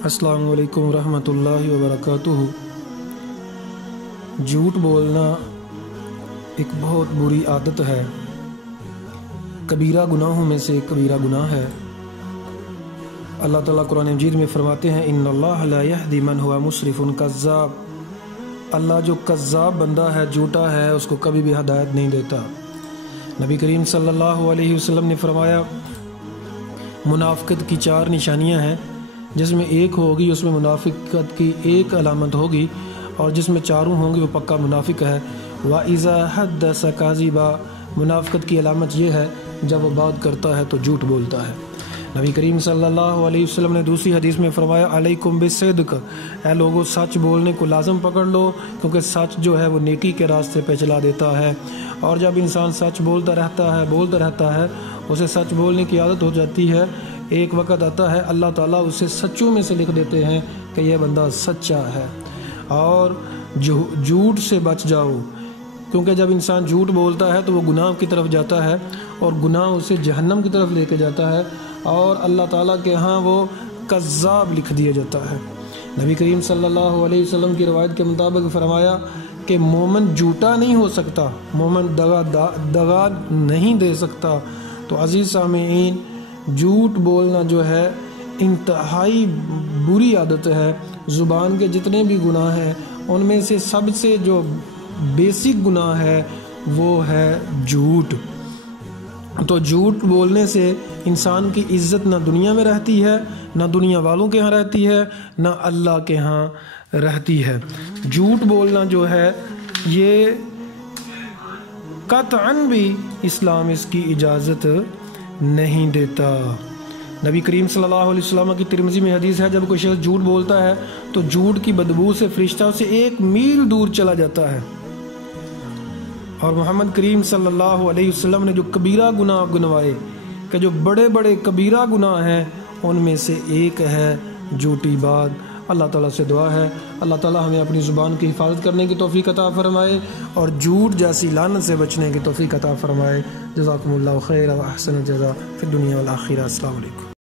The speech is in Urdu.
السلام علیکم ورحمۃ اللہ وبرکاتہ۔ جھوٹ بولنا ایک بہت بری عادت ہے، کبیرہ گناہوں میں سے ایک کبیرہ گناہ ہے۔ اللہ تعالیٰ قرآن مجید میں فرماتے ہیں ان اللہ لا یہدی من ہوا مسرف کذاب، اللہ جو کذاب بندہ ہے، جھوٹا ہے، اس کو کبھی بھی ہدایت نہیں دیتا۔ نبی کریم صلی اللہ علیہ وسلم نے فرمایا منافقت کی 4 نشانیاں ہیں، جس میں ایک ہوگی اس میں منافقت کی ایک علامت ہوگی، اور جس میں 4 ہوں گی وہ پکا منافق ہے۔ وَإِذَا حَدَّثَ كَاذِبًا، منافقت کی علامت یہ ہے جب وہ بات کرتا ہے تو جھوٹ بولتا ہے۔ نبی کریم صلی اللہ علیہ وسلم نے دوسری حدیث میں فرمایا علیکم بالصدق، اے لوگوں سچ بولنے کو لازم پکڑ لو، کیونکہ سچ جو ہے وہ نیکی کے راستے پہ چلا دیتا ہے۔ اور جب انسان سچ بولتا رہتا ہے اسے سچ بولنے کی عادت ہو جاتی ہے، ایک وقت آتا ہے اللہ تعالیٰ اسے سچوں میں سے لکھ دیتے ہیں کہ یہ بندہ سچا ہے۔ اور جھوٹ سے بچ جاؤ، کیونکہ جب انسان جھوٹ بولتا ہے تو وہ گناہ کی طرف جاتا ہے، اور گناہ اسے جہنم کی طرف لے کے جاتا ہے، اور اللہ تعالیٰ کے ہاں وہ کذاب لکھ دیا جاتا ہے۔ نبی کریم صلی اللہ علیہ وسلم کی روایت کے مطابق فرمایا کہ مومن جھوٹا نہیں ہو سکتا، مومن دغا نہیں دے سکتا۔ تو عزیز سامعین، جھوٹ بولنا جو ہے انتہائی بری عادت ہے۔ زبان کے جتنے بھی گناہ ہیں ان میں سے سب سے جو بیسک گناہ ہے وہ ہے جھوٹ۔ تو جھوٹ بولنے سے انسان کی عزت نہ دنیا میں رہتی ہے، نہ دنیا والوں کے ہاں رہتی ہے، نہ اللہ کے ہاں رہتی ہے۔ جھوٹ بولنا جو ہے یہ قطعاً بھی اسلام اس کی اجازت نہیں دیتا۔ نبی کریم صلی اللہ علیہ وسلم کی ترمذی میں حدیث ہے جب کوئی شخص جھوٹ بولتا ہے تو جھوٹ کی بدبو سے فرشتہ اسے 1 میل دور چلا جاتا ہے۔ اور محمد کریم صلی اللہ علیہ وسلم نے جو کبیرہ گناہ گنوائے کہ جو بڑے بڑے کبیرہ گناہ ہیں ان میں سے ایک ہے جھوٹی بات۔ اللہ تعالیٰ سے دعا ہے اللہ تعالیٰ ہمیں اپنی زبان کی حفاظت کرنے کی توفیق عطا فرمائے اور جھوٹ جیسی لعنت سے بچنے کی توفیق عطا فرمائے۔ جزاکم اللہ خیر و احسن الجزاء فی الدنیا والآخرہ۔ السلام علیکم۔